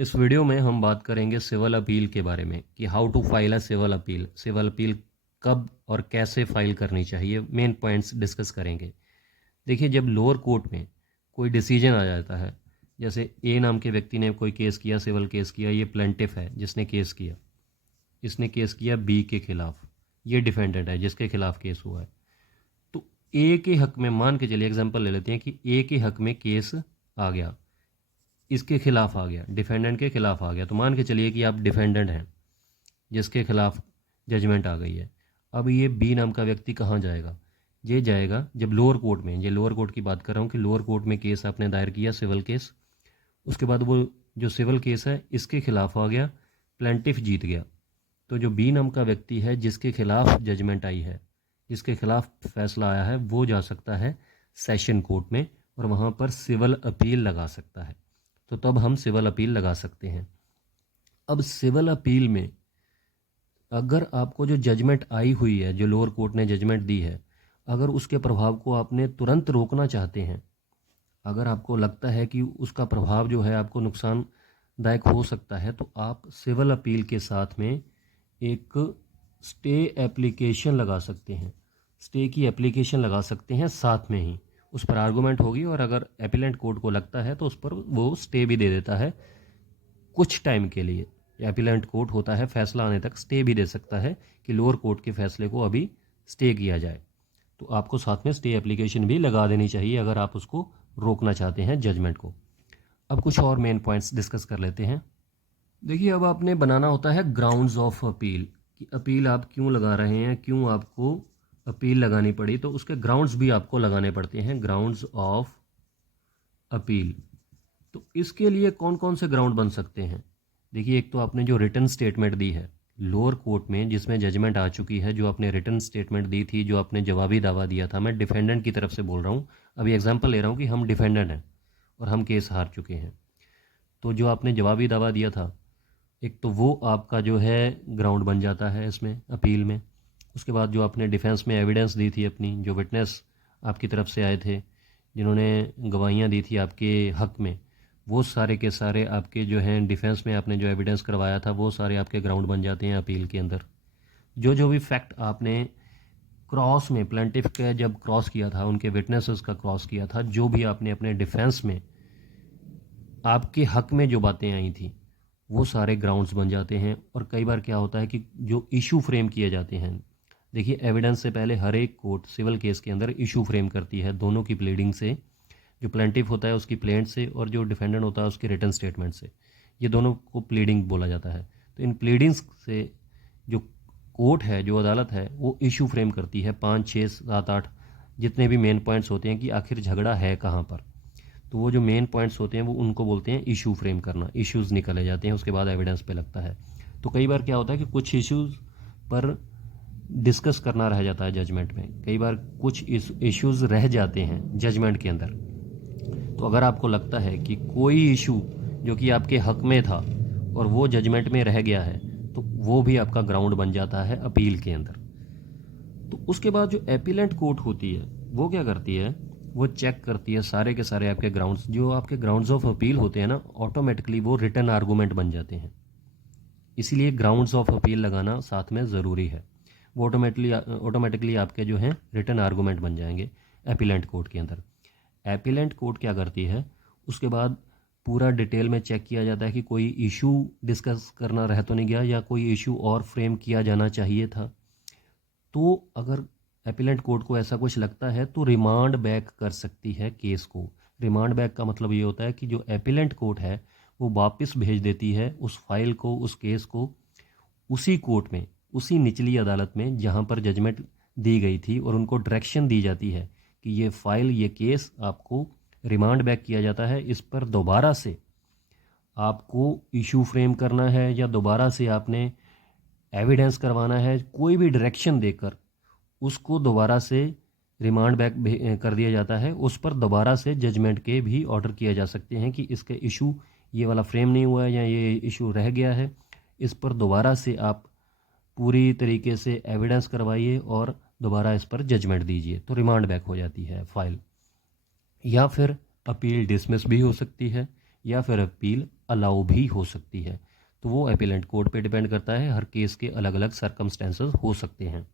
इस वीडियो में हम बात करेंगे सिविल अपील के बारे में कि how to file a civil appeal कब और कैसे फाइल करनी चाहिए। मेन पॉइंट्स डिस्कस करेंगे। देखिए, जब लोअर कोर्ट में कोई डिसीजन आ जाता है, जैसे ए नाम के व्यक्ति ने कोई केस किया, सिविल केस किया, ये प्लेंटिफ है जिसने केस किया, इसने केस किया बी के खिलाफ, ये डिफेंडेंट है जिसके खिलाफ केस हुआ है। तो ए के हक में, मान के चलिए एग्जांपल ले लेते हैं कि ए के हक में केस आ गया, इसके खिलाफ आ गया, डिफेंडेंट के खिलाफ आ गया। तो मान के चलिए कि आप डिफेंडेंट हैं जिसके खिलाफ जजमेंट आ गई है। अब ये बी नाम का व्यक्ति कहाँ जाएगा? ये जाएगा जब लोअर कोर्ट में, ये लोअर कोर्ट की बात कर रहा हूँ कि लोअर कोर्ट में केस आपने दायर किया सिविल केस, उसके बाद वो जो सिविल केस है इसके खिलाफ आ गया, प्लेंटिफ जीत गया। तो जो बी नाम का व्यक्ति है जिसके खिलाफ जजमेंट आई है, जिसके खिलाफ फैसला आया है, वो जा सकता है सेशन कोर्ट में और वहाँ पर सिविल अपील लगा सकता है। तो तब हम सिविल अपील लगा सकते हैं। अब सिविल अपील में अगर आपको जो जजमेंट आई हुई है, जो लोअर कोर्ट ने जजमेंट दी है, अगर उसके प्रभाव को आपने तुरंत रोकना चाहते हैं, अगर आपको लगता है कि उसका प्रभाव जो है आपको नुकसानदायक हो सकता है, तो आप सिविल अपील के साथ में एक स्टे एप्लीकेशन लगा सकते हैं। स्टे की एप्लीकेशन लगा सकते हैं साथ में ही, उस पर आर्गूमेंट होगी और अगर एपीलेंट कोर्ट को लगता है तो उस पर वो स्टे भी दे देता है कुछ टाइम के लिए। एपीलेंट कोर्ट होता है फैसला आने तक स्टे भी दे सकता है कि लोअर कोर्ट के फैसले को अभी स्टे किया जाए। तो आपको साथ में स्टे एप्लीकेशन भी लगा देनी चाहिए अगर आप उसको रोकना चाहते हैं जजमेंट को। अब कुछ और मेन पॉइंट्स डिस्कस कर लेते हैं। देखिए, अब आपने बनाना होता है ग्राउंड्स ऑफ अपील कि अपील आप क्यों लगा रहे हैं, क्यों आपको अपील लगानी पड़ी, तो उसके ग्राउंड्स भी आपको लगाने पड़ते हैं, ग्राउंड्स ऑफ अपील। तो इसके लिए कौन कौन से ग्राउंड बन सकते हैं? देखिए, एक तो आपने जो रिटन स्टेटमेंट दी है लोअर कोर्ट में जिसमें जजमेंट आ चुकी है, जो आपने रिटन स्टेटमेंट दी थी, जो आपने जवाबी दावा दिया था, मैं डिफेंडेंट की तरफ से बोल रहा हूँ, अभी एग्जांपल ले रहा हूँ कि हम डिफेंडेंट हैं और हम केस हार चुके हैं। तो जो आपने जवाबी दावा दिया था, एक तो वो आपका जो है ग्राउंड बन जाता है इसमें अपील में। उसके बाद जो आपने डिफेंस में एविडेंस दी थी, अपनी जो विटनेस आपकी तरफ से आए थे, जिन्होंने गवाहियाँ दी थी आपके हक में, वो सारे के सारे आपके जो हैं डिफेंस में आपने जो एविडेंस करवाया था, वो सारे आपके ग्राउंड बन जाते हैं अपील के अंदर। जो भी फैक्ट आपने क्रॉस में, प्लेंटिफ के जब क्रॉस किया था, उनके विटनेसेस का क्रॉस किया था, जो भी आपने अपने डिफेंस में आपके हक में जो बातें आई थी, वो सारे ग्राउंड्स बन जाते हैं। और कई बार क्या होता है कि जो इशू फ्रेम किए जाते हैं, देखिए एविडेंस से पहले हर एक कोर्ट सिविल केस के अंदर इशू फ्रेम करती है दोनों की प्लीडिंग से, जो प्लेंटिफ होता है उसकी प्लेंट से और जो डिफेंडेंट होता है उसकी रिटन स्टेटमेंट से। ये दोनों को प्लीडिंग बोला जाता है। तो इन प्लीडिंग्स से जो कोर्ट है, जो अदालत है, वो इशू फ्रेम करती है 5, 6, 7, 8 जितने भी मेन पॉइंट्स होते हैं कि आखिर झगड़ा है कहाँ पर। तो वो जो मेन पॉइंट्स होते हैं वो उनको बोलते हैं इशू फ्रेम करना। इश्यूज़ निकले जाते हैं, उसके बाद एविडेंस पे लगता है। तो कई बार क्या होता है कि कुछ इश्यूज़ पर डिस्कस करना रह जाता है जजमेंट में, कई बार कुछ इश्यूज़ रह जाते हैं जजमेंट के अंदर। तो अगर आपको लगता है कि कोई इशू जो कि आपके हक में था और वो जजमेंट में रह गया है, तो वो भी आपका ग्राउंड बन जाता है अपील के अंदर। तो उसके बाद जो एपीलेंट कोर्ट होती है वो क्या करती है, वो चेक करती है सारे के सारे आपके ग्राउंड्स, जो आपके ग्राउंड्स ऑफ अपील होते हैं ना, ऑटोमेटिकली वो रिटन आर्गूमेंट बन जाते हैं। इसीलिए ग्राउंड्स ऑफ अपील लगाना साथ में ज़रूरी है। वो ऑटोमेटिकली आपके जो हैं रिटन आर्गूमेंट बन जाएंगे एपीलेंट कोर्ट के अंदर। एपीलेंट कोर्ट क्या करती है, उसके बाद पूरा डिटेल में चेक किया जाता है कि कोई इशू डिस्कस करना रह तो नहीं गया या कोई इशू और फ्रेम किया जाना चाहिए था। तो अगर एपीलेंट कोर्ट को ऐसा कुछ लगता है तो रिमांड बैक कर सकती है केस को। रिमांड बैक का मतलब ये होता है कि जो एपीलेंट कोर्ट है वो वापस भेज देती है उस फाइल को, उस केस को उसी कोर्ट में, उसी निचली अदालत में जहाँ पर जजमेंट दी गई थी, और उनको डायरेक्शन दी जाती है कि ये फाइल, ये केस आपको रिमांड बैक किया जाता है, इस पर दोबारा से आपको इशू फ्रेम करना है या दोबारा से आपने एविडेंस करवाना है, कोई भी डायरेक्शन देकर उसको दोबारा से रिमांड बैक कर दिया जाता है। उस पर दोबारा से जजमेंट के भी ऑर्डर किए जा सकते हैं कि इसके इशू ये वाला फ्रेम नहीं हुआ है या ये इशू रह गया है, इस पर दोबारा से आप पूरी तरीके से एविडेंस करवाइए और दोबारा इस पर जजमेंट दीजिए। तो रिमांड बैक हो जाती है फाइल। या फिर अपील डिसमिस भी हो सकती है, या फिर अपील अलाउ भी हो सकती है। तो वो अपीलेंट कोर्ट पे डिपेंड करता है, हर केस के अलग अलग सर्कमस्टेंसेस हो सकते हैं।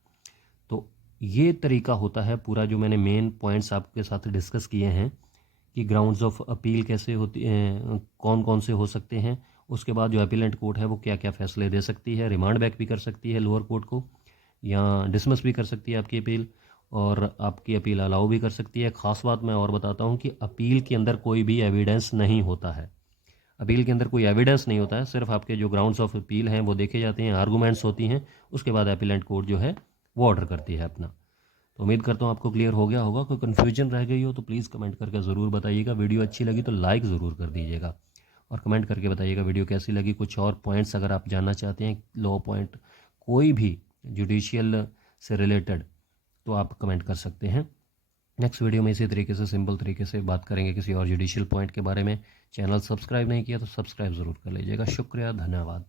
तो ये तरीका होता है पूरा, जो मैंने मेन पॉइंट्स आपके साथ डिस्कस किए हैं कि ग्राउंड्स ऑफ अपील कैसे होती हैं, कौन कौन से हो सकते हैं, उसके बाद जो अपीलेंट कोर्ट है वो क्या क्या फैसले दे सकती है, रिमांड बैक भी कर सकती है लोअर कोर्ट को, या डिसमिस भी कर सकती है आपकी अपील, और आपकी अपील अलाउ भी कर सकती है। ख़ास बात मैं और बताता हूँ कि अपील के अंदर कोई भी एविडेंस नहीं होता है। अपील के अंदर कोई एविडेंस नहीं होता है, सिर्फ आपके जो ग्राउंड्स ऑफ अपील हैं वो देखे जाते हैं, आर्गूमेंट्स होती हैं, उसके बाद अपीलेंट कोर्ट जो है वो ऑर्डर करती है अपना। तो उम्मीद करता हूँ आपको क्लियर हो गया होगा। कोई कन्फ्यूजन रह गई हो तो प्लीज़ कमेंट करके ज़रूर बताइएगा। वीडियो अच्छी लगी तो लाइक ज़रूर कर दीजिएगा, और कमेंट करके बताइएगा वीडियो कैसी लगी। कुछ और पॉइंट्स अगर आप जानना चाहते हैं, लॉ पॉइंट कोई भी जुडिशियल से रिलेटेड, तो आप कमेंट कर सकते हैं। नेक्स्ट वीडियो में इसी तरीके से सिंपल तरीके से बात करेंगे किसी और जुडिशियल पॉइंट के बारे में। चैनल सब्सक्राइब नहीं किया तो सब्सक्राइब ज़रूर कर लीजिएगा। शुक्रिया, धन्यवाद।